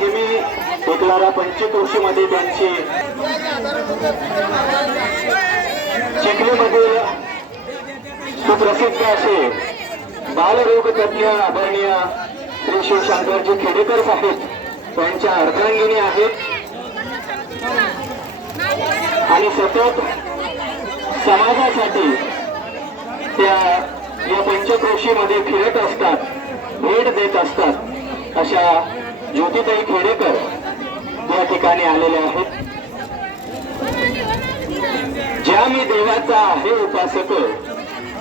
नेहमी एकलारा पंचक्रोशीमध्ये त्यांची चिखलीमधील सुप्रसिद्ध असे बालरोग तज्ञ आदरणीय श्री शिवशंकरजी खेडेकर साहेब त्यांच्या अर्धांगिनी आहेत. आणि सतत समाजासाठी त्या या पंचक्रोशीमध्ये फिरत असतात भेट देत असतात अशा ज्योतिताई खेडेकर या ठिकाणी आलेल्या आहेत. ज्या मी देवाचा आहे उपासक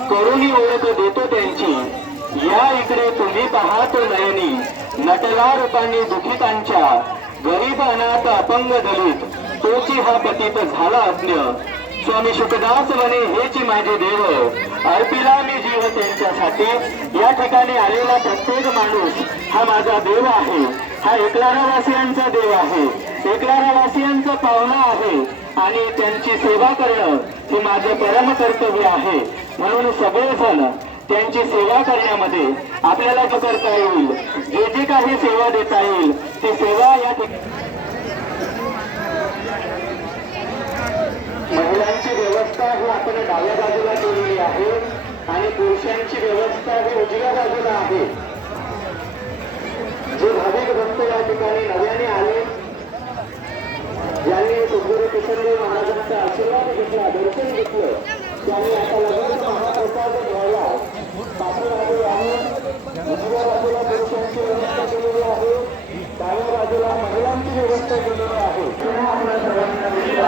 करुणी ओळख देतो त्यांची. या इकडे तुम्ही पाहतो नयनी नटला रूपांनी दुखितांच्या गरीब अनाथ अपंग दलित तोची हा पतित झाला अज्ञ. स्वामी शुकदास म्हणे हेच माझे देव अर्पिला मी जीव त्यांच्यासाठी. या ठिकाणी आलेला प्रत्येक माणूस हा माझा देव आहे. हा एकलारावासियांचा देव आहे. एकलारावासियांचा पाहुणा आहे. आणि त्यांची सेवा करणं हे माझं परम कर्तव्य आहे. म्हणून सगळेजण त्यांची सेवा करण्यामध्ये आपल्याला जो करता येईल जे जे काही सेवा देता येईल ती सेवा या ठिकाणी महिलांची व्यवस्था ही आपण डाव्या बाजूला केलेली आहे. आणि पुरुषांची व्यवस्था ही उजव्या बाजूला आहे. भाविक भक्त या ठिकाणी नव्याने आले. ज्यांनी सद्गुरू किशनदेव महाराजांचा आशीर्वाद घेतला दर्शन घेतलं. त्यांनी आता लगेच महाप्रसाद घ्यायला पाठीमागे आहे उजव्या बाजूला पुरुषांची व्यवस्था केलेली आहे. डाव्या बाजूला महिलांची व्यवस्था केलेली आहे. पुन्हा आपल्या सर्वांना विनंती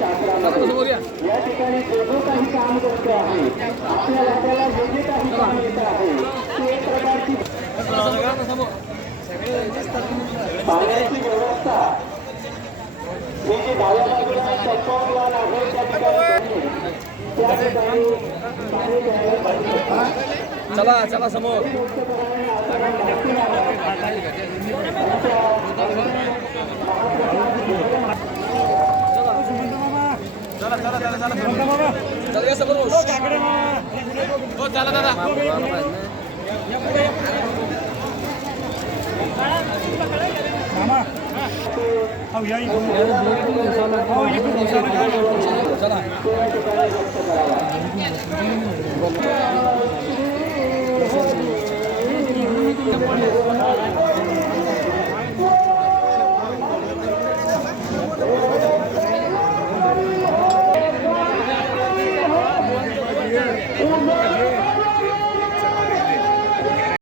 भक्ती शास्त्रामध्ये समोर या या ठिकाणी जो जो काही काम करतो आहे आपल्याला त्याला जे जे काही काम येत आहे ते एक प्रकारची समोर पाण्याची व्यवस्था ही जी डाव्या बाजूला कंपाऊंड वॉल आहे त्या ठिकाणी बनली. त्या ठिकाणी पाणी द्यायला पाहिजे. चला चला समोर चला